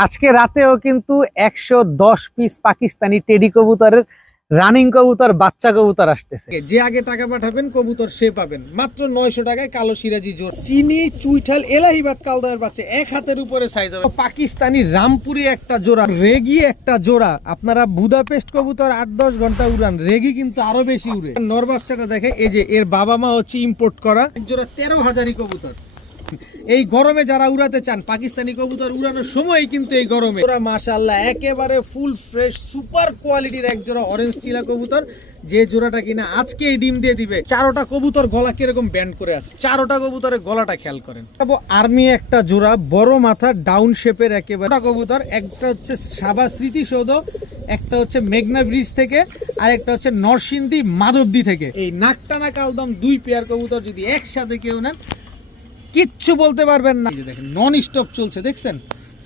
আজকে রাতেও কিন্তু 110 পিস পাকিস্তানি টেডি কবুতরের রানিং কবুতর বাচ্চা কবুতর আসতেছে। যে আগে টাকা পাঠাবেন কবুতর সে পাবেন মাত্র 900 টাকায়। কালো সিরাজি জোর, চিনি, চুইঠাল, এলাহিবাদ কালদার বাচ্চা এক হাতের উপরে সাইজ হবে। পাকিস্তানি রামপুরি একটা জোড়া, রেগি একটা জোড়া। আপনারা বুদাপেস্ট কবুতর 8-10 ঘন্টা উড়ান, রেগি কিন্তু আরো বেশি উড়ে। নর বাচ্চাটা দেখে, এই যে এর বাবা মা হচ্ছে ইম্পোর্ট করা এক জোড়া 13,000 কবুতর। এই গরমে যারা উড়াতে চান পাকিস্তানি কবুতর উড়ানোর সময় কিন্তু এই গরমে মাশাআল্লাহ একেবারে ফুল ফ্রেশ সুপার কোয়ালিটির এক জোড়া অরেঞ্জ চিলা কবুতর, যে জোড়াটা কিনা আজকে এই ডিম দিয়ে দিবে। চারোটা কবুতর গলা কিরকম ব্যান্ড করে আছে, চারোটা কবুতরের গলাটা খেয়াল করেন। আর্মি একটা জোড়া, বড় মাথা, ডাউন শেপের একেবারে কবুতর। একটা হচ্ছে সাবা স্মৃতিসৌধ, একটা হচ্ছে মেঘনা ব্রিজ থেকে, আর একটা হচ্ছে নরসিংদী মাধবদী থেকে। এই নাকটানা কালদম দুই পেয়ার কবুতর যদি একসাথে কেউ নেন কিচ্ছু বলতে পারবেন না। দেখেন নন স্টপ চলছে, দেখছেন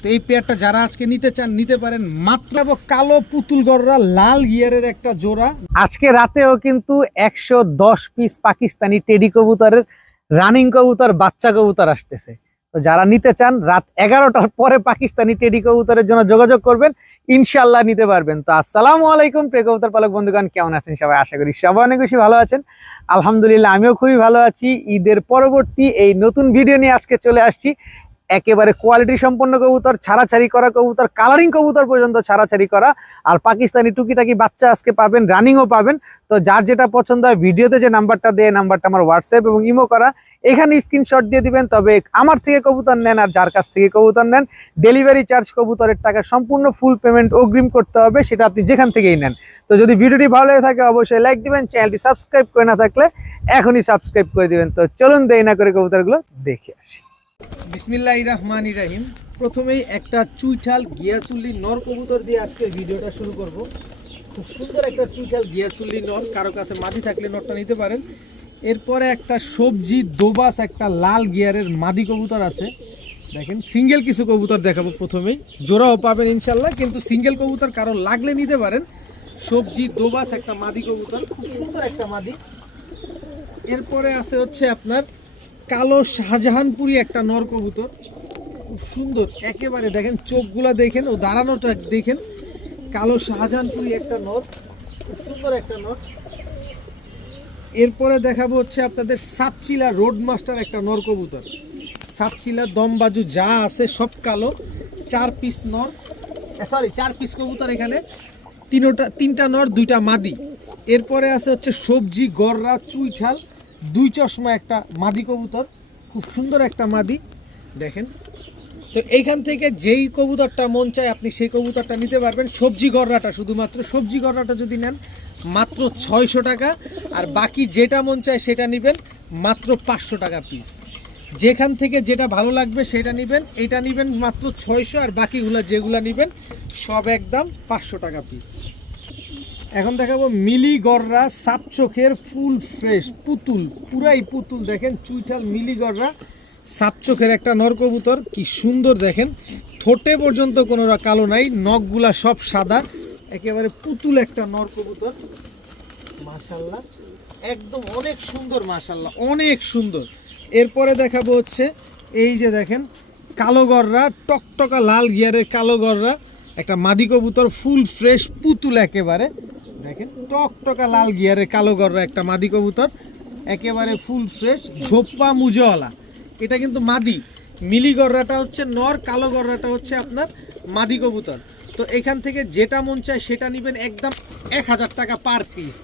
তো। এই পেয়ারটা যারা আজকে নিতে চান নিতে পারেন। মাত্র কালো পুতুল গররা লাল গিয়ারের একটা জোড়া। আজকে রাতেও কিন্তু 110 পিস পাকিস্তানি টেডি কবুতরের রানিং কবুতর বাচ্চা কবুতর আসতেছে। তো যারা নিতে চান রাত 11টার পরে পাকিস্তানি টেডি কবুতরের জন্য যোগাযোগ করবেন, ইনশাল্লাহ নিতে পারবেন। তো আসসালামু আলাইকুম প্রিয় কবুতর পালক বন্ধুগণ, কেমন আছেন সবাই? আশা করি সবাই অনেক বেশি ভালো আছেন। আলহামদুলিল্লাহ আমিও খুবই ভালো আছি। ঈদের পরবর্তী এই নতুন ভিডিও নিয়ে আজকে চলে আসছি। একেবারে কোয়ালিটি সম্পন্ন কবুতর, ছাড়াছাড়ি করা কবুতর, কালারিং কবুতর পর্যন্ত ছাড়াছাড়ি করা, আর পাকিস্তানি টুকিটাকি বাচ্চা আজকে পাবেন, রানিংও পাবেন। তো যার যেটা পছন্দ হয় ভিডিওতে যে নাম্বারটা দেয়, নাম্বারটা আমার হোয়াটসঅ্যাপ এবং ইমো করা, এখানে স্ক্রিনশট দিয়ে দিবেন। তবে আমার থেকে কবুতর নেন আর যার কাছ থেকে কবুতর নেন, ডেলিভারি চার্জ কবুতরের টাকা সম্পূর্ণ ফুল পেমেন্ট অগ্রিম করতে হবে, সেটা আপনি যেখান থেকেই নেন। তো যদি ভিডিওটি ভালো লেগে থাকে অবশ্যই লাইক দিবেন, চ্যানেলটি সাবস্ক্রাইব করে না থাকলে এখনই সাবস্ক্রাইব করে দিবেন। তো চলুন দেরি না করে কবুতরগুলো দেখে আসি। বিসমিল্লাহির রহমানির রহিম। প্রথমেই একটা চুইঠাল গিয়াসুল্লি নর কবুতর দিয়ে আজকের ভিডিওটা শুরু করব। খুব সুন্দর একটা চুইঠাল গিয়াসুল্লি নর, কারো কাছে মাদি থাকলে নরটা নিতে পারেন। এরপরে একটা সবজি দোবাস একটা লাল গিয়ারের মাদি কবুতর আছে। দেখেন সিঙ্গেল কিছু কবুতর দেখাবো প্রথমেই, জোড়াও পাবেন ইনশাল্লাহ, কিন্তু সিঙ্গেল কবুতর কারো লাগলে নিতে পারেন। সবজি দোবাস একটা মাদি কবুতর, খুব সুন্দর একটা মাদি। এরপরে আছে হচ্ছে আপনার কালো শাহজাহানপুরি একটা নর কবুতর, খুব সুন্দর একেবারে। দেখেন চোখগুলা দেখেন, ও দাঁড়ানোটা দেখেন। কালো শাহজাহানপুরি একটা নর, খুব সুন্দর একটা নর। এরপরে দেখাবো হচ্ছে আপনাদের সাপচিলা রোড মাস্টার একটা নর কবুতর। সাপচিলা দমবাজু যা আছে সব কালো, 4 পিস নর, সরি 4 পিস কবুতর এখানে, তিনটা নর 2টা মাদি। এরপরে আছে হচ্ছে সবজি গররা চুইঠাল 2 চশমা একটা মাদি কবুতর, খুব সুন্দর একটা মাদি। দেখেন তো এইখান থেকে যেই কবুতরটা মন চায় আপনি সেই কবুতরটা নিতে পারবেন। সবজি গররাটা, শুধুমাত্র সবজি গররাটা যদি নেন মাত্র 600 টাকা, আর বাকি যেটা মন চায় সেটা নেবেন মাত্র 500 টাকা পিস। যেখান থেকে যেটা ভালো লাগবে সেটা নেবেন। এটা নেবেন মাত্র 600, আর বাকিগুলো যেগুলো নেবেন সব একদম 500 টাকা পিস। এখন দেখাবো মিলি গররা সাপ চোখের ফুল ফ্রেশ পুতুল, পুরাই পুতুল। দেখেন চুইঠাল মিলি গররা সাপ চোখের একটা নর কবুতর, কি সুন্দর। দেখেন ঠোঁটে পর্যন্ত কোনো কালো নাই, নখগুলা সব সাদা, একেবারে পুতুল একটা নর কবুতর। মাশাল্লাহ একদম অনেক সুন্দর, মাশাল্লাহ অনেক সুন্দর। এরপরে দেখাবো হচ্ছে এই যে দেখেন কালো গররা, টকটকা লাল গিয়ারের কালো গররা একটা মাদি কবুতর, ফুল ফ্রেশ পুতুল একেবারে। দেখেন টকটকা লাল গিয়ারের কালো গররা একটা মাদি কবুতর, একেবারে ফুল ফ্রেশ ঝোপ্পা মুজওয়ালা। এটা কিন্তু মাদি, মিলি গররাটা হচ্ছে নর, কালো গররাটা হচ্ছে আপনার মাদি কবুতর। তো এখান থেকে যেটা মন চায় সেটা নেবেন একদম 1000 টাকা পার পিস।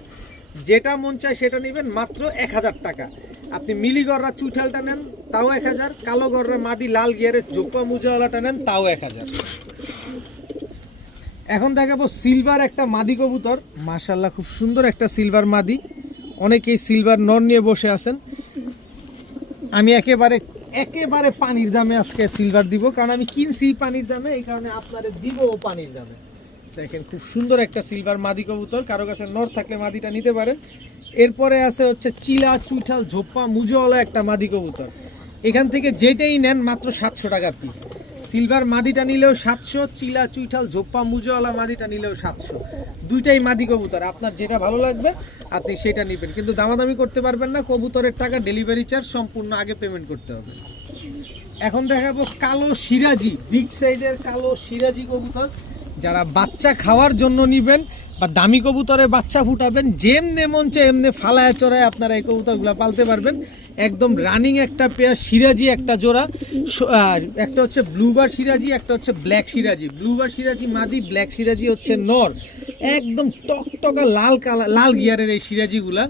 যেটা মন চায় সেটা নেবেন মাত্র 1000 টাকা। আপনি মিলি গররা চুইঠালটা নেন তাও 1000, কালো গররা মাদি লাল গিয়ারের ঝোপ্পা মুজওয়ালাটা নেন তাও 1000। এখন দেখাবো সিলভার একটা মাদি কবুতর, মাশাল্লাহ খুব সুন্দর একটা সিলভার মাদি। অনেকেই সিলভার নর নিয়ে বসে আছেন, আমি একেবারে পানির দামে আজকে সিলভার দিব, কারণ আমি কিনছি পানির দামে, এই কারণে আপনাদের দিব পানির দামে। দেখেন খুব সুন্দর একটা সিলভার মাদি কবুতর, কারো কাছে নর থাকলে মাদিটা নিতে পারেন। এরপরে আছে হচ্ছে চিলা চুইঠাল ঝোপ্পা মুজওয়ালা একটা মাদি কবুতর। এখান থেকে যেটাই নেন মাত্র 700 টাকা পিস। সিলভার মাদিটা নিলেও 700, চিলা চুইঠাল ঝোপ্পা মুজওয়ালা মাদিটা নিলেও 700। দুইটাই মাদি কবুতর, আপনার যেটা ভালো লাগবে আপনি সেটা নেবেন, কিন্তু দামাদামি করতে পারবেন না। কবুতরের টাকা ডেলিভারি চার্জ সম্পূর্ণ আগে পেমেন্ট করতে হবে। এখন দেখাবো কালো সিরাজি, বিগ সাইজের কালো সিরাজি কবুতর। যারা বাচ্চা খাওয়ার জন্য নিবেন বা দামি কবুতরে বাচ্চা ফুটাবেন, যেমনে মন চায় এমনি ফালায় চড়ায় আপনারা এই কবুতরগুলো পালতে পারবেন। একদম রানিং একটা পেয়ার সিরাজি একটা জোড়া, একটা হচ্ছে ব্লুবার সিরাজি, একটা হচ্ছে ব্ল্যাক সিরাজি। ব্লুবার সিরাজি মাদি, ব্ল্যাক সিরাজি হচ্ছে নর। একদম টকটকা লাল কালার, লাল গিয়ারের এই সিরাজিগুলা।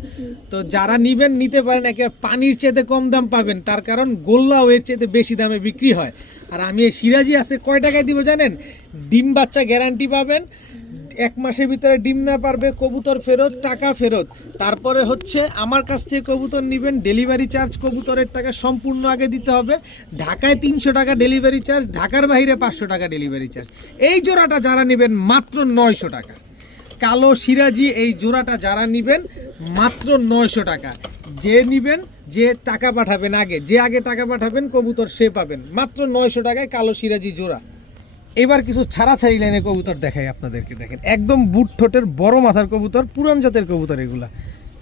তো যারা নিবেন নিতে পারেন, একেবারে পানির চেয়ে কম দাম পাবেন, তার কারণ গোল্লাও এর চেয়ে বেশি দামে বিক্রি হয়। আর আমি এই সিরাজি আছে কয় টাকায় দিব জানেন? ডিম বাচ্চা গ্যারান্টি পাবেন, 1 মাসের ভিতরে ডিম না পারবে কবুতর ফেরত, টাকা ফেরত। তারপরে হচ্ছে আমার কাছ থেকে কবুতর নেবেন, ডেলিভারি চার্জ কবুতরের টাকা সম্পূর্ণ আগে দিতে হবে। ঢাকায় 300 টাকা ডেলিভারি চার্জ, ঢাকার বাইরে 500 টাকা ডেলিভারি চার্জ। এই জোড়াটা যারা নেবেন মাত্র 900 টাকা। কালো সিরাজি এই জোড়াটা যারা নেবেন মাত্র 900 টাকা। যে নেবেন, যে টাকা পাঠাবেন আগে, যে আগে টাকা পাঠাবেন কবুতর সে পাবেন মাত্র 900 টাকায় কালো সিরাজি জোড়া। এবার কিছু ছাড়াছাড়ি লাইনের কবুতর দেখাই আপনাদেরকে। দেখেন একদম বুট ঠোঁটের বড় মাথার কবুতর, পুরান জাতের কবুতর এগুলা।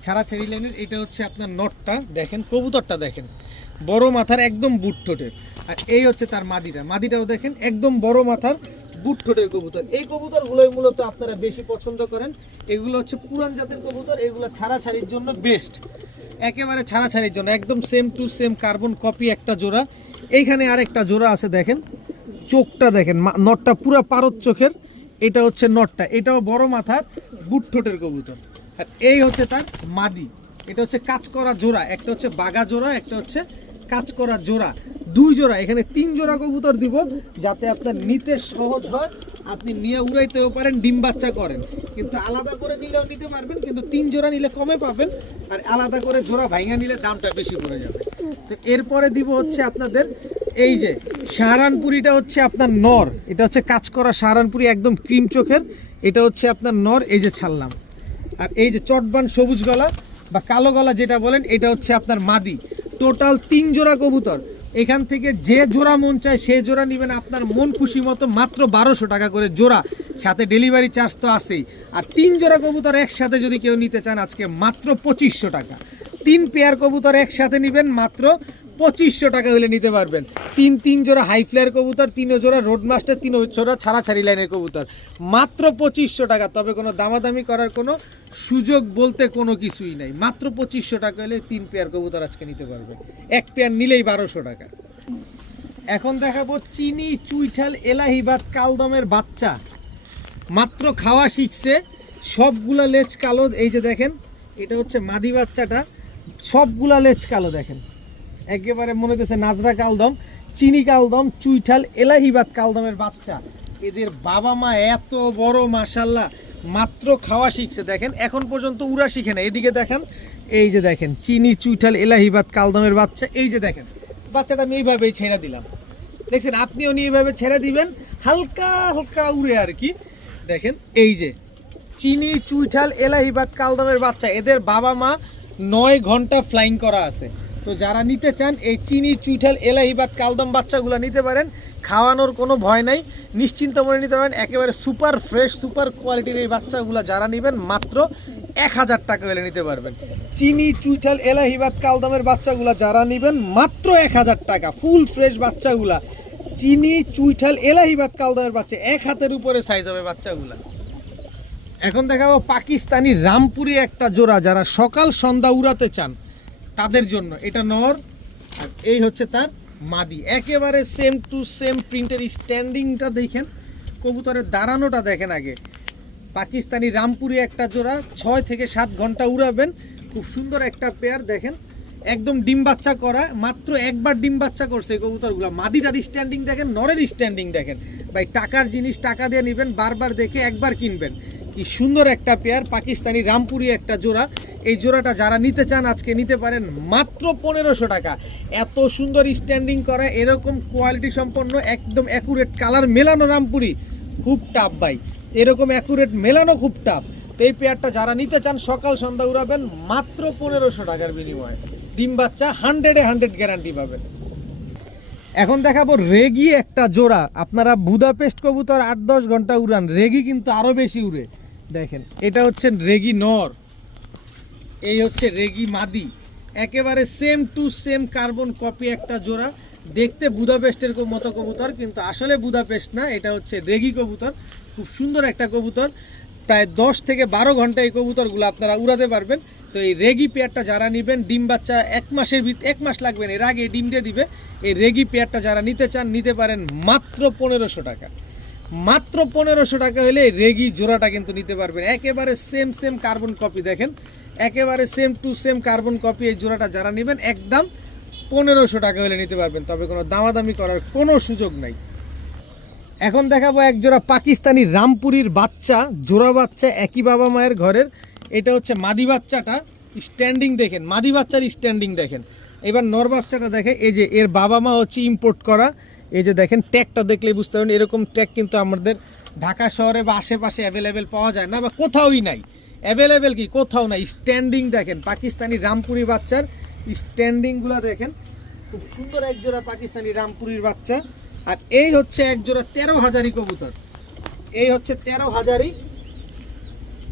ছাড়াছাড়ি লাইনের এটা হচ্ছে আপনার নটটা, দেখেন কবুতরটা দেখেন বড় মাথার, একদম বুট ঠোঁটের। আর এই হচ্ছে তার মাদিটা, মাদিটাও দেখেন একদম বড় মাথার বুট ঠোঁটের কবুতর। এই কবুতরগুলোই মূলত আপনারা বেশি পছন্দ করেন। এগুলো হচ্ছে পুরান জাতের কবুতর, এগুলো ছাড়াছাড়ির জন্য বেস্ট, একেবারে ছাড়াছাড়ির জন্য একদম same to same carbon copy একটা জোড়া। এইখানে আরেকটা জোড়া আছে দেখেন, চোখটা দেখেন, নটটা পুরা পারদ চোখের। এটা হচ্ছে নটটা, এটাও বড় মাথার বুট ঠোঁটের কবুতর। আর এই হচ্ছে তার মাদি, এটা হচ্ছে কাজ করা জোড়া, একটা হচ্ছে বাগা জোড়া, একটা হচ্ছে কাজ করা জোড়া, 2 জোড়া। এখানে 3 জোড়া কবুতর দিব যাতে আপনার নিতে সহজ হয়, আপনি নিয়ে উড়াইতেও পারেন, ডিম বাচ্চা করেন। কিন্তু আলাদা করে নিলেও নিতে পারবেন, কিন্তু 3 জোড়া নিলে কমে পাবেন, আর আলাদা করে জোড়া ভাঙা নিলে দামটা বেশি পড়ে যাবে। তো এরপরে দিব হচ্ছে আপনাদের এই যে সাহারানপুরিটা হচ্ছে আপনার নর, এটা হচ্ছে কাজ করা সাহারানপুরি, একদম ক্রিম চোখের। এটা হচ্ছে আপনার নর, এই যে ছাড়লাম। আর এই যে চটবান সবুজ গলা বা কালো গলা যেটা বলেন, এটা হচ্ছে আপনার মাদি। টোটাল 3 জোড়া কবুতর। এখান থেকে যে জোড়া মন চায় সে জোড়া নেবেন আপনার মন খুশি মতো, মাত্র 1200 টাকা করে জোড়া, সাথে ডেলিভারি চার্জ তো আছেই। আর 3 জোড়া কবুতর একসাথে যদি কেউ নিতে চান আজকে মাত্র 2500 টাকা। 3 পেয়ার কবুতর একসাথে নেবেন মাত্র 2500 টাকা হলে নিতে পারবেন। 3 জোড়া হাই ফ্লায়ার কবুতর, 3 জোড়া রোড মাস্টার, 3 জোড়া ছাড়াছাড়ি লাইনের কবুতর, মাত্র 2500 টাকা। তবে কোনো দামাদামি করার কোনো সুযোগ বলতে কোনো কিছুই নাই, মাত্র 2500 টাকা হলে 3 পেয়ার কবুতর আজকে নিতে পারবেন। 1 পেয়ার নিলেই 1200 টাকা। এখন দেখাবো চিনি চুইঠাল এলাহিবাদ কালদমের বাচ্চা, মাত্র খাওয়া শিখছে, সবগুলা লেজ কালো। এই যে দেখেন, এটা হচ্ছে মাদি বাচ্চাটা, সবগুলা লেজ কালো দেখেন, একেবারে মনে হচ্ছে নাজরা কালদম, চিনি কালদম, চুইঠাল এলাহিবাদ কালদমের বাচ্চা। এদের বাবা মা এত বড় মাশাল্লাহ, মাত্র খাওয়া শিখছে। দেখেন এখন পর্যন্ত উড়া শিখে না। এদিকে দেখেন, এই যে দেখেন চিনি চুইঠাল এলাহিবাদ কালদমের বাচ্চা। এই যে দেখেন বাচ্চাটা আমি এইভাবেই ছেড়ে দিলাম, দেখছেন? আপনিও নিয়ে এইভাবে ছেড়ে দিবেন, হালকা হালকা উড়ে আর কি। দেখেন এই যে চিনি চুইঠাল এলাহিবাদ কালদমের বাচ্চা, এদের বাবা মা 9 ঘন্টা ফ্লাইং করা আছে। তো যারা নিতে চান এই চিনি চুইঠাল এলাহিবাদ কালদম বাচ্চাগুলো নিতে পারেন, খাওয়ানোর কোনো ভয় নাই, নিশ্চিন্ত মনে নিতে পারেন। একেবারে সুপার ফ্রেশ সুপার কোয়ালিটির এই বাচ্চাগুলো যারা নেবেন মাত্র 1000 টাকা হলে নিতে পারবেন। চিনি চুইঠাল এলাহিবাদ কালদমের বাচ্চাগুলো যারা নেবেন মাত্র 1000 টাকা, ফুল ফ্রেশ বাচ্চাগুলা, চিনি চুইঠাল এলাহিবাদ কালদমের বাচ্চা, 1 হাতের উপরে সাইজ হবে বাচ্চাগুলা। এখন দেখাবো পাকিস্তানি রামপুরি একটা জোড়া, যারা সকাল সন্ধ্যা উড়াতে চান তাদের জন্য। এটা নর, আর এই হচ্ছে তার মাদি, একেবারে সেম টু সেম প্রিন্টের। স্ট্যান্ডিংটা দেখেন, কবুতরের দাঁড়ানোটা দেখেন আগে। পাকিস্তানি রামপুরি একটা জোড়া, 6 থেকে 7 ঘন্টা উড়াবেন, খুব সুন্দর একটা পেয়ার। দেখেন একদম ডিম বাচ্চা করা, মাত্র একবার ডিম বাচ্চা করছে এই কবুতরগুলো। মাদিটার স্ট্যান্ডিং দেখেন, নরের স্ট্যান্ডিং দেখেন। ভাই টাকার জিনিস টাকা দিয়ে নেবেন, বারবার দেখে একবার কিনবেন। কি সুন্দর একটা পেয়ার, পাকিস্তানি রামপুরি একটা জোড়া। এই জোড়াটা যারা নিতে চান আজকে নিতে পারেন মাত্র 1500 টাকা। এত সুন্দর স্ট্যান্ডিং করা, এরকম কোয়ালিটি সম্পন্ন, একদম অ্যাকুরেট কালার মেলানো রামপুরি খুব টাফ ভাই, এরকম অ্যাকুরেট মেলানো খুব টাফ। তো এই পেয়ারটা যারা নিতে চান সকাল সন্ধ্যা উড়াবেন মাত্র 1500 টাকার বিনিময়ে, ডিম বাচ্চা 100-এ 100 গ্যারান্টি পাবেন। এখন দেখাবো রেগি একটা জোড়া। আপনারা বুদাপেস্ট কবুতর 8-10 ঘন্টা উড়ান, রেগি কিন্তু আরো বেশি উড়ে। দেখেন এটা হচ্ছে রেগি নর, এই হচ্ছে রেগি মাদি, একেবারে same to same carbon copy একটা জোড়া। দেখতে বুদাপেস্টের মতো কবুতর, কিন্তু আসলে বুদাপেস্ট না, এটা হচ্ছে রেগি কবুতর। খুব সুন্দর একটা কবুতর, প্রায় 10 থেকে 12 ঘন্টা এই কবুতরগুলো আপনারা উড়াতে পারবেন। তো এই রেগি পেয়ারটা যারা নেবেন, ডিম বাচ্চা 1 মাস লাগবে না, এর আগে ডিম দিয়ে দিবে। এই রেগি পেয়ারটা যারা নিতে চান নিতে পারেন মাত্র 1500 টাকা। মাত্র 1500 টাকা হলে এই রেগি জোড়াটা কিন্তু নিতে পারবেন। একেবারে সেম কার্বন কপি, দেখেন একেবারে same to same carbon copy. এই জোড়াটা যারা নেবেন একদম 1500 টাকা হলে নিতে পারবেন, তবে কোনো দামাদামি করার কোনো সুযোগ নাই। এখন দেখাবো এক জোড়া পাকিস্তানি রামপুরির বাচ্চা, জোড়া বাচ্চা, একই বাবা মায়ের ঘরের। এটা হচ্ছে মাদি বাচ্চাটা, স্ট্যান্ডিং দেখেন, মাদি বাচ্চার স্ট্যান্ডিং দেখেন। এবার নর বাচ্চাটা দেখে, এই যে এর বাবা মা হচ্ছে ইম্পোর্ট করা। এই যে দেখেন ট্যাগটা দেখলেই বুঝতে পারবেন, এরকম ট্যাগ কিন্তু আমাদের ঢাকা শহরে বা আশেপাশে অ্যাভেলেবেল পাওয়া যায় না, বা কোথাওই নাই, অ্যাভেলেবেল কি কোথাও নাই। স্ট্যান্ডিং দেখেন পাকিস্তানি রামপুরি বাচ্চার স্ট্যান্ডিংগুলো দেখেন, খুব সুন্দর এক জোড়া পাকিস্তানি রামপুরির বাচ্চা। আর এই হচ্ছে এক জোড়া 13,000 কবুতর, এই হচ্ছে 13,000।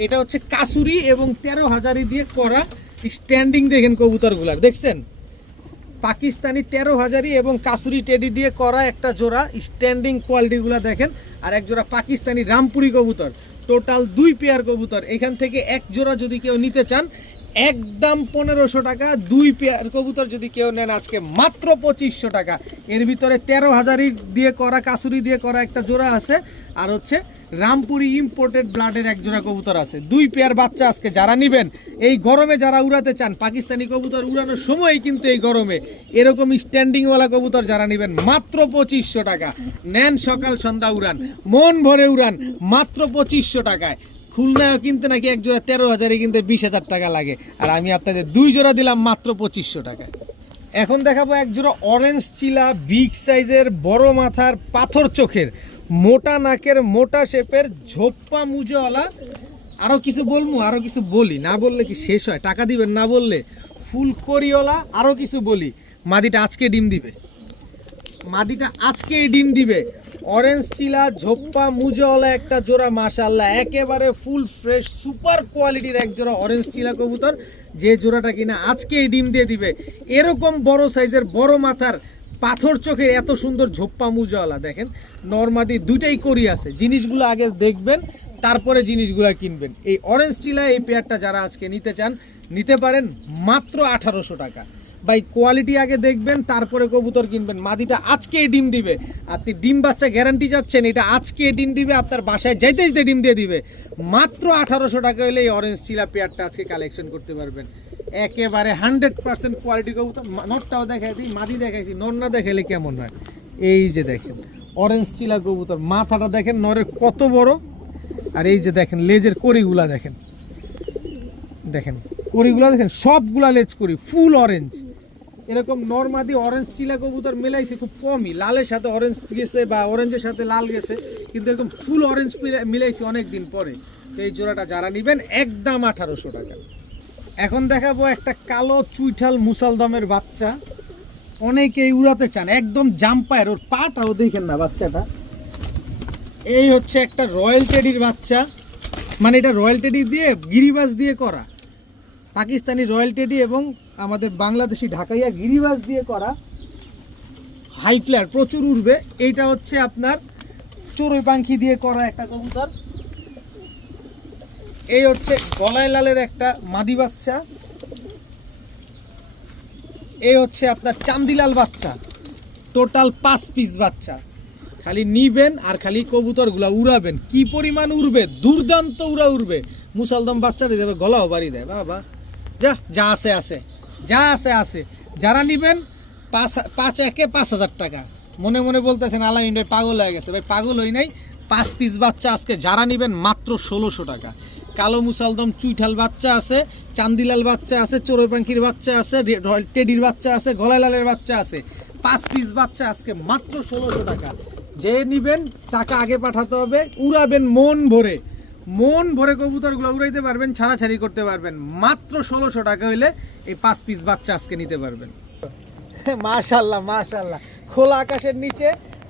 এটা হচ্ছে কাসুরি এবং 13,000 দিয়ে করা স্ট্যান্ডিং দেখেন কবুতরগুলার, দেখছেন পাকিস্তানি 13,000 এবং কাসুরি টেডি দিয়ে করা একটা জোড়া স্ট্যান্ডিং কোয়ালিটিগুলো দেখেন। আর এক জোড়া পাকিস্তানি রামপুরি কবুতর, টোটাল 2 পেয়ার কবুতর। এখান থেকে এক জোড়া যদি কেউ নিতে চান একদম 1500 টাকা। 2 পেয়ার কবুতর যদি কেউ নেন আজকে মাত্র 2500 টাকা। এর ভিতরে 13,000 দিয়ে করা কাসুরি দিয়ে করা একটা জোড়া আছে, আর হচ্ছে রামপুরি ইম্পোর্টেড ব্লাডের এক জোড়া কবুতর আছে। 2 পেয়ার বাচ্চা আজকে যারা নেবেন, এই গরমে যারা উড়াতে চান, পাকিস্তানি কবুতর উড়ানোর সময় কিন্তু এই গরমে এরকম স্ট্যান্ডিংওয়ালা কবুতর যারা নেবেন মাত্র 2500 টাকা। নেন সকাল সন্ধ্যা উড়ান, মন ভরে উড়ান, মাত্র 2500 টাকায়। খুলনায় কিনতে নাকি এক জোড়া 13,000 কিনতে 20,000 টাকা লাগে, আর আমি আপনাদের 2 জোড়া দিলাম মাত্র 2500 টাকায়। এখন দেখাবো এক জোড়া অরেঞ্জ চিলা, বিগ সাইজের, বড় মাথার, পাথর চোখের, মোটা নাকের, মোটা শেপের, ঝোপ্পা মুজোওয়ালা। আরো কিছু বলবো, আরো কিছু বলি, না বললে কি শেষ হয়, টাকা দিবেন না বললে। ফুল করিওয়ালা, আরো কিছু বলি, মাদিটা আজকে ডিম দিবে, মাদিটা আজকেই ডিম দিবে। অরেঞ্জ চিলা, ঝোপ্পা মুজোওয়ালা একটা জোড়া, মাশাআল্লাহ একেবারে ফুল ফ্রেশ সুপার কোয়ালিটির এক জোড়া অরেঞ্জ চিলা কবুতর, যে জোড়াটা কিনা আজকেই ডিম দিয়ে দিবে। এরকম বড় সাইজের, বড় মাথার, পাথর চোখের, এত সুন্দর ঝোপ্পা মুজোওয়ালা দেখেন। নরমাদি দুইটাই করি আছে, জিনিসগুলো আগে দেখবেন তারপরে জিনিসগুলো কিনবেন। এই অরেঞ্জ চিলা এই পেয়ারটা যারা আজকে নিতে চান নিতে পারেন মাত্র 1800 টাকা। ভাই কোয়ালিটি আগে দেখবেন তারপরে কবুতর কিনবেন। মাদিটা আজকেই ডিম দিবে, আপনি ডিম বাচ্চা গ্যারান্টি যাচ্ছেন, এটা আজকে ডিম দিবে, আপনার বাসায় যাইতে যাইতে ডিম দিয়ে দিবে। মাত্র 1800 টাকা হলে এই অরেঞ্জ চিলা পেয়ারটা আজকে কালেকশন করতে পারবেন। একেবারে 100% কোয়ালিটি কবুতর। নটটাও দেখাই দিই, মাদি দেখাইছি, নর না দেখাইলে কেমন হয়। এই যে দেখেন অরেঞ্জ চিলা কবুতর, মাথাটা দেখেন নরের কত বড়, আর এই যে দেখেন লেজের কড়িগুলা দেখেন, দেখেন কড়িগুলা দেখেন, সবগুলা লেজ করি ফুল অরেঞ্জ। এরকম নরমাদি অরেঞ্জ চিলা কবুতর মেলাইছে খুব কমই, লালের সাথে অরেঞ্জ গেছে বা অরেঞ্জের সাথে লাল গেছে, কিন্তু এরকম ফুল অরেঞ্জ মিলাইছে অনেক দিন পরে। তো এই জোড়াটা যারা নেবেন একদম 1800 টাকা। এখন দেখাবো একটা কালো চুইঠাল মুসালদমের বাচ্চা, অনেকেই উড়াতে চান, একদম জাম্পায়ের, ওর পাটাও দেখেন না বাচ্চাটা। এই হচ্ছে একটা রয়্যাল টেডির বাচ্চা, মানে এটা রয়্যাল টেডি দিয়ে গিরিবাজ দিয়ে করা, পাকিস্তানি রয়্যাল টেডি এবং আমাদের বাংলাদেশি ঢাকাইয়া গিরিবাজ দিয়ে করা, হাই ফ্লায়ার, প্রচুর উড়বে। এইটা হচ্ছে আপনার চড়ুই পাখি দিয়ে করা একটা কবুতর। এই হচ্ছে গলায় লালের একটা মাদি বাচ্চা। এই হচ্ছে আপনার চান্দিলাল বাচ্চা, টোটাল 5 পিস বাচ্চা। খালি নিবেন আর খালি কবুতরগুলা উড়াবেন, কি পরিমাণ উড়বে, দুর্দান্ত উড়বে। মুসালদম বাচ্চাটা দেবে, গলাও বাড়ি দেয়, বাবা যা যা আছে আছে, যা আছে আছে। যারা নিবেন 5 একে 5000 টাকা। মনে মনে বলতেছেন আলামিন ভাই পাগল হয়ে গেছে, ভাই পাগল হই নাই। 5 পিস বাচ্চা আজকে যারা নিবেন মাত্র 1600 টাকা। কালো মুসালদম চুইঠাল বাচ্চা আছে, চান্দিলাল বাচ্চা আছে, চড়ুই পাখির বাচ্চা আছে, টেডির বাচ্চা আছে, গলায় লালের বাচ্চা আছে। 5 পিস বাচ্চা আজকে মাত্র 1600 টাকা। যে নিবেন টাকা আগে পাঠাতে হবে, উড়াবেন মন ভরে, মন ভরে কবুতরগুলো উড়াইতে পারবেন, ছাড়াছাড়ি করতে পারবেন। মাত্র 1600 টাকা হইলে এই 5 পিস বাচ্চা আজকে নিতে পারবেন। মাশাআল্লাহ মাশাআল্লাহ, খোলা আকাশের নিচে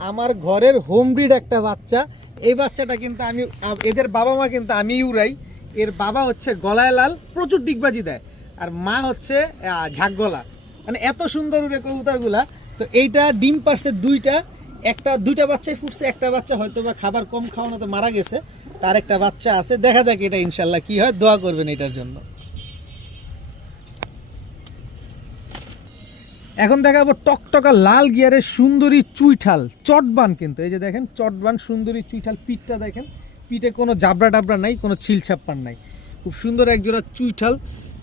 আমার ঘরের হোম ব্রিড একটা বাচ্চা। এই বাচ্চাটা কিন্তু আমি, এদের বাবা মা কিন্তু আমি উড়াই। এর বাবা হচ্ছে গলায় লাল, প্রচুর ডিগবাজি দেয়, আর মা হচ্ছে ঝাঁকগলা। মানে এত সুন্দর উড়ে কবুতরগুলা। তো এইটা ডিম পারছে দুইটা, দুইটা বাচ্চাই ফুটছে, একটা বাচ্চা হয়তো বা খাবার কম খাওয়ানোতে মারা গেছে, তার একটা বাচ্চা আছে, দেখা যাক এটা ইনশাল্লাহ কি হয়, দোয়া করবেন এটার জন্য। এখন দেখাবো টকটকা লাল গিয়ারের সুন্দরী চুইঠাল চটবান, কিন্তু এই যে দেখেন চটবান সুন্দরী চুইঠাল, পিঠটা দেখেন, পিঠে কোনো জাবরা ডাবরা নাই, কোনো ছিলছাপ্পার নাই, খুব সুন্দর একজোড়া চুইঠাল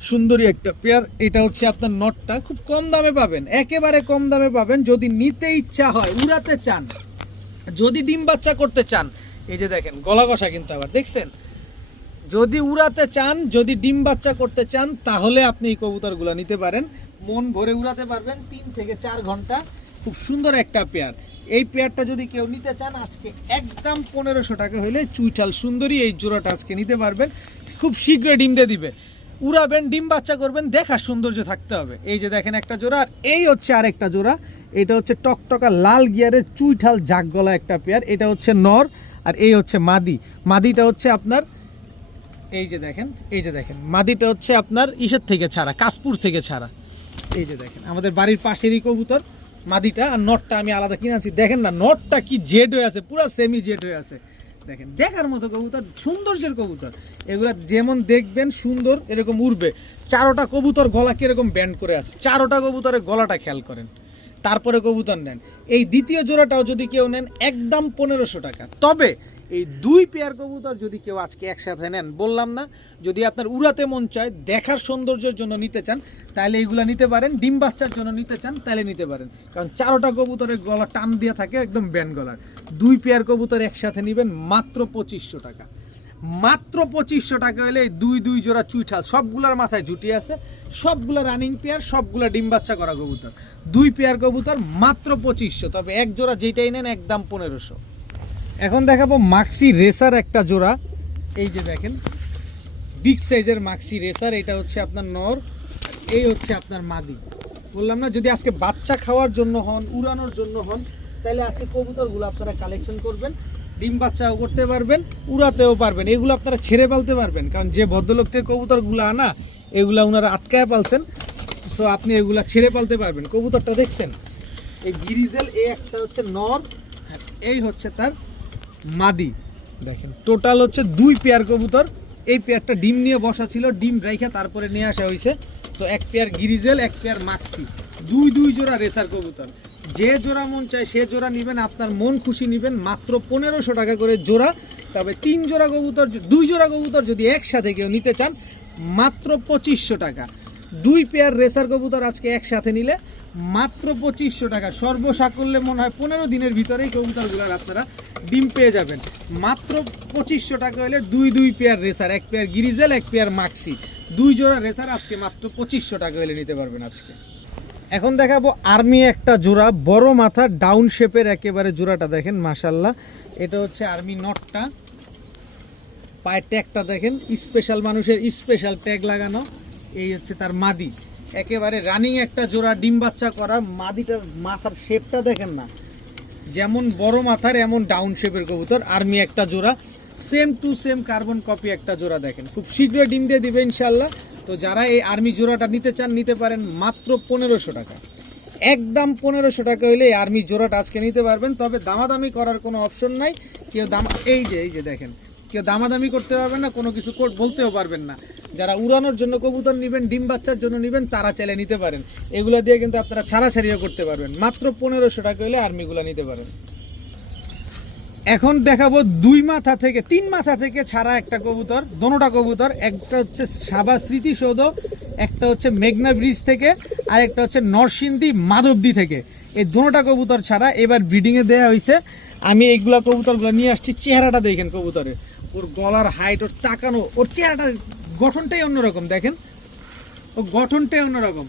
সুন্দরী একটা পেয়ার। এটা হচ্ছে আপনার নটটা, খুব কম দামে পাবেন, একেবারে কম দামে পাবেন। যদি নিতে ইচ্ছা হয়, উড়াতে চান, যদি ডিম বাচ্চা করতে চান, এই যে দেখেন গলা কষা কিন্তু আবার দেখছেন, যদি উড়াতে চান, যদি ডিম বাচ্চা করতে চান, তাহলে আপনি এই কবুতরগুলো নিতে পারেন, মন ভরে উড়াতে পারবেন 3 থেকে 4 ঘন্টা। খুব সুন্দর একটা পেয়ার। এই পেয়ারটা যদি কেউ নিতে চান, আজকে একদম 1500 টাকা হইলে চুইঠাল সুন্দরী এই জোড়াটা আজকে নিতে পারবেন। খুব শীঘ্রই ডিম দিয়ে দিবে, উড়াবেন, ডিম বাচ্চা করবেন, দেখার সৌন্দর্য থাকতে হবে। এই যে দেখেন একটা জোড়া, আর এই হচ্ছে আরেকটা জোড়া, এটা হচ্ছে টকটকা লাল গিয়ারের চুইঠাল জাগ গলা একটা পেয়ার। এটা হচ্ছে নর, আর এই হচ্ছে মাদি। মাদিটা হচ্ছে আপনার এই যে দেখেন, এই যে দেখেন মাদিটা হচ্ছে আপনার ইসের থেকে ছাড়া, কাশপুর থেকে ছাড়া। এই যে দেখেন আমাদের বাড়ির পাশেরই কবুতর মাদিটা, আর নটটা আমি আলাদা কিনে আনছি। দেখেন না নটটা কি জেড হয়ে আছে, পুরো সেমি জেড হয়ে আছে, দেখেন দেখার মতো কবুতর, সৌন্দর্যের কবুতর। এগুলা যেমন দেখবেন সুন্দর, এরকম উড়বে। চারোটা কবুতর গলা কিরকম ব্যান্ড করে আছে, চারোটা কবুতরের গলাটা খেয়াল করেন, তারপরে কবুতর নেন। এই দ্বিতীয় জোড়াটাও যদি কেউ নেন, একদম 1500 টাকা। তবে এই 2 পেয়ার কবুতর যদি কেউ আজকে একসাথে নেন, বললাম না, যদি আপনার উড়াতে মন চায়, দেখার সৌন্দর্যের জন্য নিতে চান, তাহলে এইগুলা নিতে পারেন। ডিম বাচ্চার জন্য নিতে চান, তাহলে নিতে পারেন, কারণ চারোটা কবুতরের গলা টান দিয়ে থাকে একদম ব্যান্ড গলার। 2 পেয়ার কবুতর একসাথে নেবেন মাত্র 2500 টাকা। মাত্র 2500 টাকা হলে এই 2 জোড়া চুইঠাল, সবগুলার মাথায় জুটি আছে, সবগুলা রানিং পেয়ার, সবগুলা ডিম বাচ্চা করা কবুতর। 2 পেয়ার কবুতর মাত্র 2500। তবে এক জোড়া যেটাই নেন একদম 1500। এখন দেখাবো মাক্সি রেসার একটা জোড়া। এই যে দেখেন বিগ সাইজের মাক্সি রেসার, এটা হচ্ছে আপনার নর, এই হচ্ছে আপনার মাদি। বললাম না, যদি আজকে বাচ্চা খাওয়ার জন্য হন, উড়ানোর জন্য হন, তাহলে আজকে কবুতরগুলো আপনারা কালেকশন করবেন, ডিম বাচ্চাও করতে পারবেন, উড়াতেও পারবেন, এগুলো আপনারা ছেড়ে পালতে পারবেন। কারণ যে ভদ্রলোক থেকে কবুতরগুলো আনা, এগুলা ওনারা আটকায় পালছেন, সো আপনি এগুলা ছেড়ে পালতে পারবেন। কবুতরটা দেখছেন, এই গিরিজেল, এই একটা হচ্ছে নর, এই হচ্ছে তার মাদি। দেখেন টোটাল হচ্ছে 2 পেয়ার কবুতর। এই পেয়ারটা ডিম নিয়ে বসা ছিল, ডিম রাইখা তারপরে নিয়ে আসা হয়েছে। তো 1 পেয়ার গিরিজেল, 1 পেয়ার মাক্সি, 2 জোড়া রেসার কবুতর। যে জোড়া মন চায় সে জোড়া নেবেন, আপনার মন খুশি নেবেন, মাত্র 1500 টাকা করে জোড়া। তবে 3 জোড়া কবুতর, 2 জোড়া কবুতর যদি একসাথে কেউ নিতে চান, মাত্র 2500 টাকা। 2 পেয়ার রেসার কবুতর আজকে একসাথে নিলে মাত্র 2500 টাকা। সর্বসাকল্যে মনে হয় 15 দিনের ভিতরেই কবুতরগুলোর আপনারা ডিম পেয়ে যাবেন। মাত্র 2500 টাকা হলে 2 pair racer, 1 pair গিরিজেল, 1 pair Maksi, 2 জোড়া রেসার আজকে মাত্র 2500 টাকা হলে নিতে পারবেন আজকে। এখন দেখাবো আর্মি একটা জোড়া, বড় মাথা ডাউন শেপের একেবারে জোড়াটা দেখেন মাশাল্লাহ। এটা হচ্ছে আর্মি নটটা, পায়ের ট্যাগটা দেখেন, স্পেশাল মানুষের স্পেশাল ট্যাগ লাগানো। এই হচ্ছে তার মাদি, একেবারে রানিং একটা জোড়া, ডিম বাচ্চা করা। মাদিটার মাথার শেপটা দেখেন না, যেমন বড় মাথার এমন ডাউন শেপের কবুতর। আর্মি একটা জোড়া, same to same carbon copy একটা জোড়া। দেখেন খুব শীঘ্রই ডিম দিয়ে দিবে ইনশাল্লাহ। তো যারা এই আর্মি জোড়াটা নিতে চান, নিতে পারেন মাত্র 1500 টাকা। একদম 1500 টাকা হইলে এই আর্মি জোড়াটা আজকে নিতে পারবেন। তবে দামাদামি করার কোনো অপশন নাই, কেউ এই যে দেখেন, কেউ দামাদামি করতে পারবেন না, কোনো কিছু বলতেও পারবেন না। যারা উড়ানোর জন্য কবুতর নেবেন, ডিম বাচ্চার জন্য নেবেন, তারা চাইলে নিতে পারেন। এগুলো দিয়ে কিন্তু আপনারা ছাড়াছাড়িও করতে পারবেন। মাত্র 1500 টাকা হলে আর্মিগুলো নিতে পারেন। এখন দেখাবো 2 মাথা থেকে 3 মাথা থেকে ছাড়া একটা কবুতর, দোনোটা কবুতর। একটা হচ্ছে সাবা স্মৃতিসৌধ, একটা হচ্ছে মেঘনা ব্রিজ থেকে, আর একটা হচ্ছে নরসিংদী মাধবদী থেকে। এই দোনোটা কবুতর ছাড়া এবার ব্রিডিংয়ে দেওয়া হয়েছে। আমি এইগুলা কবুতরগুলো নিয়ে আসছি। চেহারাটা দেখেন কবুতরের, ওর গলার হাইট, ওর তাকানো, ওর চেহারাটার গঠনটাই অন্যরকম। দেখেন ও গঠনটাই অন্যরকম।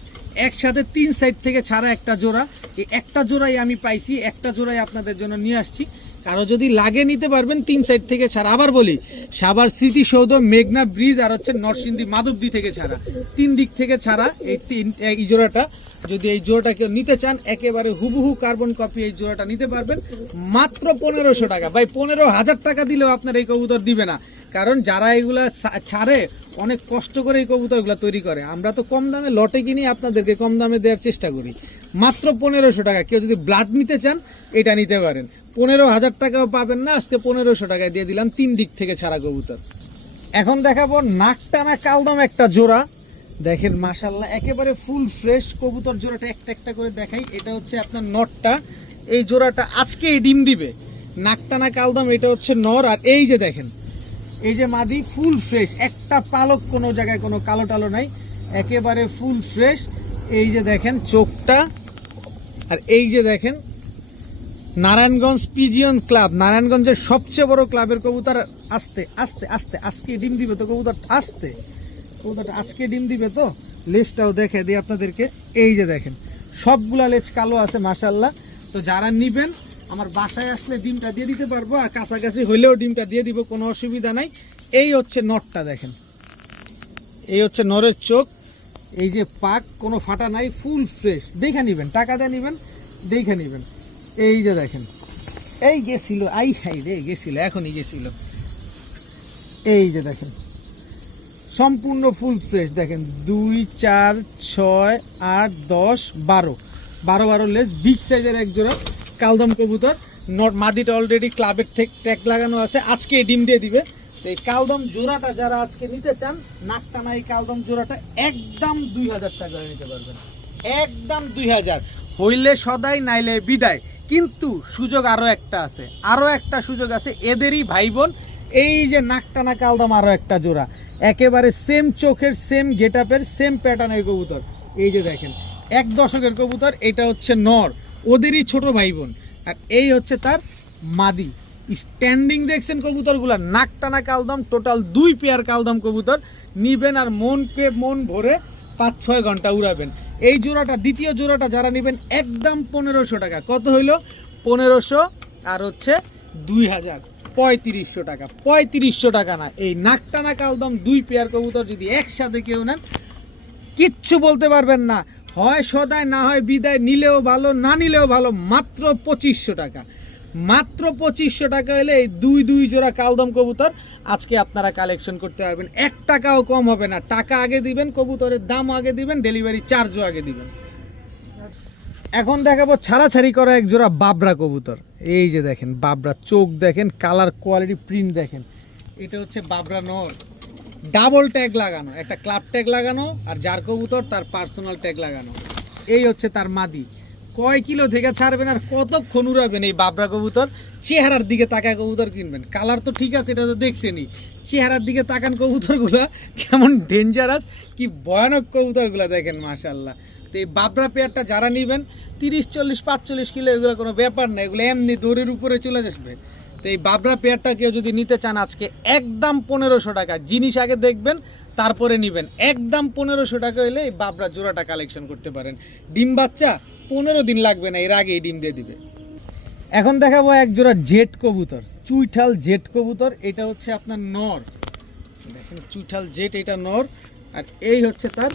একসাথে 3 সাইড থেকে ছাড়া একটা জোড়া। এই একটা জোড়াই আমি পাইছি, একটা জোড়াই আপনাদের জন্য নিয়ে আসছি। কারো যদি লাগে নিতে পারবেন 3 সাইড থেকে ছাড়া। আবার বলি, সাভার স্মৃতিসৌধ, মেঘনা ব্রিজ, আর হচ্ছে নরসিংদী মাধবদী থেকে ছাড়া, 3 দিক থেকে ছাড়া এই জোড়াটা। যদি এই জোড়াটা কেউ নিতে চান, একেবারে হুবহু কার্বন কপি এই জোড়াটা নিতে পারবেন মাত্র 1500 টাকা। ভাই 15,000 টাকা দিলেও আপনার এই কবুতর দিবে না, কারণ যারা এগুলা ছাড়ে অনেক কষ্ট করে এই কবুতরগুলো তৈরি করে। আমরা তো কম দামে লটে কিনি, আপনাদেরকে কম দামে দেওয়ার চেষ্টা করি। মাত্র 1500 টাকা। কেউ যদি ব্লাড নিতে চান এটা নিতে পারেন, 15,000 টাকাও পাবেন না, আজকে 1500 টাকায় দিয়ে দিলাম 3 দিক থেকে ছাড়া কবুতর। এখন দেখাবো নাকটানা কালদম একটা জোড়া, দেখেন মাশাআল্লাহ একেবারে ফুল ফ্রেশ কবুতর। জোড়াটা একটা একটা করে দেখাই। এটা হচ্ছে আপনার নরটা, এই জোড়াটা আজকেই ডিম দিবে। নাকটানা কালদম, এটা হচ্ছে নর। আর এই যে দেখেন, এই যে মাদি ফুল ফ্রেশ, একটা পালক কোনো জায়গায় কোনো কালো টালো নাই, একেবারে ফুল ফ্রেশ। এই যে দেখেন চোখটা, আর এই যে দেখেন নারায়ণগঞ্জ পিজিয়ন ক্লাব, নারায়ণগঞ্জের সবচেয়ে বড় ক্লাবের কবুতর। আস্তে আস্তে আস্তে আজকে ডিম দিবে তো কবুতর, আস্তে কবুতরটা আজকে ডিম দিবে তো। লেজটাও দেখে দিই আপনাদেরকে, এই যে দেখেন সবগুলা লেজ কালো আছে মাশাআল্লাহ। তো যারা নিবেন আমার বাসায় আসলে ডিমটা দিয়ে দিতে পারবো, আর কাছাকাছি হইলেও ডিমটা দিয়ে দিব, কোনো অসুবিধা নাই। এই হচ্ছে নরটা দেখেন, এই হচ্ছে নরের চোখ, এই যে পাক কোনো ফাটা নাই, ফুল ফ্রেশ। দেখে নেবেন, টাকা দিয়ে নেবেন, দেখে নেবেন। এই যে দেখেন, এই গেছিল, আই হাই রে গেছিল, এখনই গেছিল। এই যে দেখেন সম্পূর্ণ ফুল ফ্রেশ। দেখেন 2 4 6 8 10 12 12 লেজ, বিগ সাইজের এক জোড়া কালদম কবুতর। নট মাদিটা অলরেডি ক্লাবের ট্যাগ লাগানো আছে, আজকে ডিম দিয়ে দিবে। তো এই কালদম জোড়াটা যারা আজকে নিতে চান, নাকটানা এই কালদম জোড়াটা একদম 2000 টাকা নিতে পারবেন, একদম 2000। হইলে সদাই, নাইলে বিদায়। কিন্তু সুযোগ আরও একটা আছে, আরও একটা সুযোগ আছে, এদেরই ভাই বোন এই যে নাকটানা কালদম আরও একটা জোড়া, একেবারে সেম চোখের, সেম গেট আপের, সেম প্যাটার্নের কবুতর। এই যে দেখেন 1 দশকের কবুতর, এটা হচ্ছে নর, ওদেরই ছোট ভাই বোন। আর এই হচ্ছে তার মাদি। স্ট্যান্ডিং দেখছেন কবুতরগুলা, নাকটানা কালদম, টোটাল 2 পেয়ার কালদম কবুতর নিবেন আর মনকে মন ভরে 5-6 ঘন্টা উড়াবেন। এই জোড়াটা, দ্বিতীয় জোড়াটা যারা নেবেন একদম 1500 টাকা। কত হইল? 1500 আর হচ্ছে 2000, 3500 টাকা। 3500 টাকা না, এই নাকটানা কালদম 2 পেয়ার কবুতর যদি একসাথে কেউ নেন কিচ্ছু বলতে পারবেন না, হয় সদায় না হয় বিদায়, নিলেও ভালো না নিলেও ভালো। মাত্র 2500 টাকা, মাত্র 2500 টাকা হলে এই 2 জোড়া কালদম কবুতর আজকে আপনারা কালেকশন করতে পারবেন। 1 টাকাও কম হবে না, টাকা আগে দিবেন, কবুতরের দাম আগে দিবেন, ডেলিভারি চার্জও আগে দিবেন। এখন দেখাবো ছাড়াছাড়ি করা এক জোড়া বাবরা কবুতর। এই যে দেখেন বাবরা, চোখ দেখেন, কালার কোয়ালিটি, প্রিন্ট দেখেন। এটা হচ্ছে বাবরা নর, ডাবল ট্যাগ লাগানো, একটা ক্লাব ট্যাগ লাগানো আর যার কবুতর তার পার্সোনাল ট্যাগ লাগানো। এই হচ্ছে তার মাদি। কয় কিলো থেকে ছাড়বেন আর কতক্ষণ উড়াবেন এই বাবরা কবুতর? চেহারার দিকে তাকায় কবুতর কিনবেন। কালার তো ঠিক আছে, এটা তো দেখছেনই, চেহারার দিকে তাকান কবুতরগুলা কেমন ডেঞ্জারাস, কি ভয়ানক কবুতরগুলা দেখেন মাশাআল্লাহ। তো এই বাবরা পেয়ারটা যারা নেবেন 30 40 45 কিলো, এগুলো কোনো ব্যাপার না, এগুলো এমনি দৌড়ের উপরে চলে আসবে। তো এই বাবরা পেয়ারটা কেউ যদি নিতে চান আজকে একদম 1500 টাকা। জিনিস আগে দেখবেন তারপরে নেবেন, একদম 1500 টাকা হলে এই বাবরা জোড়াটা কালেকশন করতে পারেন। ডিম বাচ্চা 15 দিন লাগবে না, এর আগেই ডিম দিয়ে দিবে। এখন দেখাবো এক জোড়া জেট কবুতর, চুইঠাল জেট কবুতর। এটা হচ্ছে আপনার নর, দেখেন চুইঠাল জেট, এটা নর। আর এই হচ্ছে তার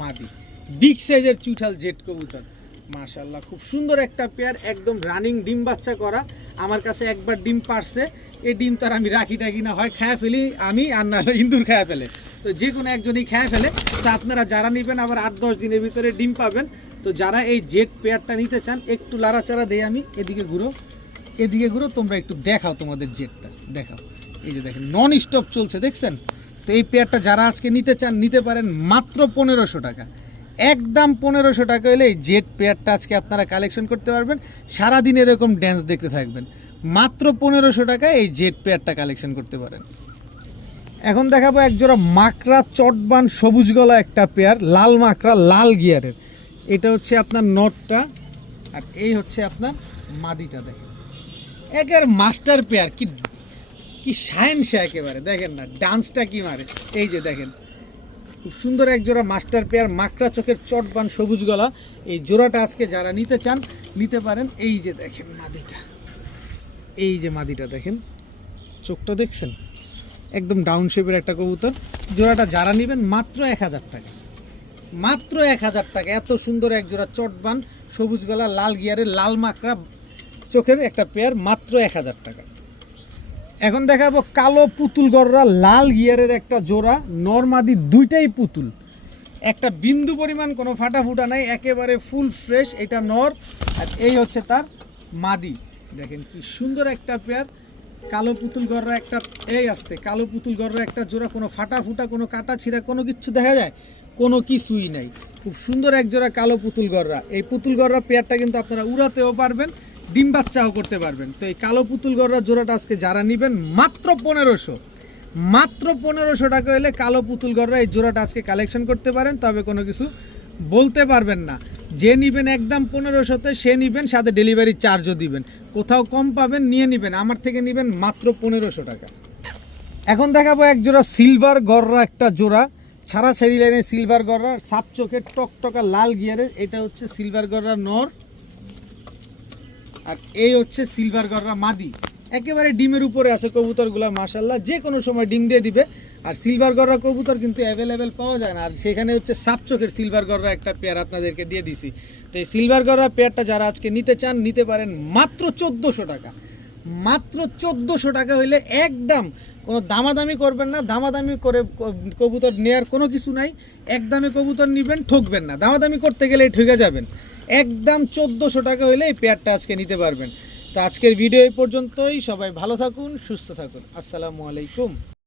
মাদি, বিগ সাইজের চুইঠাল জেট কবুতর মাশাআল্লাহ। খুব সুন্দর একটা পেয়ার, একদম রানিং ডিম বাচ্চা করা। আমার কাছে একবার ডিম পারছে, এই ডিম তার আমি রাখি টাকি না, হয় খায় ফেলি আমি, আর না ইন্দুর খায় ফেলে। তো যে কোনো একজনই খায় ফেলে। তো আপনারা যারা নেবেন আবার 8-10 দিনের ভিতরে ডিম পাবেন। তো যারা এই জেট পেয়ারটা নিতে চান, একটু লাড়াচাড়া দেয় আমি, এদিকে ঘুরো, এদিকে ঘুরো, তোমরা একটু দেখাও তোমাদের জেটটা দেখাও। এই যে দেখেন নন স্টপ চলছে, দেখছেন? তো এই পেয়ারটা যারা আজকে নিতে চান নিতে পারেন মাত্র 1500 টাকা, একদম 1500 টাকা হলে এই জেট পেয়ারটা আজকে আপনারা কালেকশন করতে পারবেন। সারাদিন এরকম ড্যান্স দেখতে থাকবেন, মাত্র 1500 টাকায় এই জেট পেয়ারটা কালেকশন করতে পারেন। এখন দেখাবো এক জোড়া মাকড়া চটবান সবুজ গলা একটা পেয়ার, লাল মাকড়া, লাল গিয়ারের। এটা হচ্ছে আপনার নটটা, আর এই হচ্ছে আপনার মাদিটা। দেখেন একের মাস্টার পেয়ার, কি কি সায়েন সে একেবারে, দেখেন না ডান্সটা কি মারে। এই যে দেখেন খুব সুন্দর এক জোড়া মাস্টার পেয়ার, মাকড়া চোখের চটবান সবুজ গলা। এই জোড়াটা আজকে যারা নিতে চান নিতে পারেন। এই যে দেখেন মাদিটা, এই যে মাদিটা দেখেন, চোখটা দেখছেন, একদম ডাউন শেপের একটা কবুতর। জোড়াটা যারা নেবেন মাত্র 1000 টাকা, মাত্র 1000 টাকা। এত সুন্দর এক জোড়া চটবান সবুজ গলা লাল গিয়ারের লাল মাকড়া চোখের একটা পেয়ার, মাত্র 1000 টাকা। এখন দেখাবো কালো পুতুল গড়রা লাল গিয়ারের একটা জোড়া, নরমাদি দুইটাই পুতুল। একটা বিন্দু পরিমাণ কোনো ফাটা ফুটা নাই, একেবারে ফুল ফ্রেশ। এটা নর আর এই হচ্ছে তার মাদি। দেখেন কি সুন্দর একটা পেয়ার, কালো পুতুল গররা একটা, এই আসতে কালো পুতুল গররা একটা জোড়া, কোনো ফাটা ফুটা কোনো কাটা ছিঁড়া কোনো কিচ্ছু দেখা যায়, কোনো কিছুই নাই। খুব সুন্দর এক জোড়া কালো পুতুল গররা। এই পুতুল গররা পেয়ারটা কিন্তু আপনারা উড়াতেও পারবেন, ডিম বাচ্চাও করতে পারবেন। তো এই কালো পুতুল গররা জোড়াটা আজকে যারা নেবেন মাত্র 1500, মাত্র 1500 টাকা হলে কালো পুতুল গররা এই জোড়াটা আজকে কালেকশন করতে পারেন। তবে কোনো কিছু বলতে পারবেন না। যে নিবেন একদম 1500-তে সে নিবেন, সাথে ডেলিভারি চার্জও দিবেন। কোথাও কম পাবেন, নিয়ে নিবেন, আমার থেকে নিবেন মাত্র 1500 টাকা। এখন দেখাবো এক জোড়া সিলভার গররা, একটা জোড়া ছাড়া ছেড়ি লাইনে সিলভার গররা, সাত চোখের টকটকা লাল গিয়ারের। এটা হচ্ছে সিলভার গররা নর আর এই হচ্ছে সিলভার গররা মাদি। একেবারে ডিমের উপরে আছে কবুতরগুলা, মাশাল্লাহ যে কোনো সময় ডিম দিয়ে দিবে। আর সিলভার গররা কবুতর কিন্তু অ্যাভেলেবেল পাওয়া যায় না। আর সেখানে হচ্ছে সাত চোখের সিলভার গররা একটা পেয়ার আপনাদেরকে দিয়ে দিছি। তো এই সিলভার গররা পেয়ারটা যারা আজকে নিতে চান নিতে পারেন মাত্র 1400 টাকা। মাত্র 1400 টাকা হইলে একদম কোনো দামাদামি করবেন না, দামাদামি করে কবুতর নেয়ার কোনো কিছু নাই। একদমে কবুতর নিবেন, ঠকবেন না, দামাদামি করতে গেলে ঠকে যাবেন। একদম 1400 টাকা হইলে এই পেয়ারটা আজকে নিতে পারবেন। তো আজকের ভিডিও এই পর্যন্তই। সবাই ভালো থাকুন, সুস্থ থাকুন। আসসালামু আলাইকুম।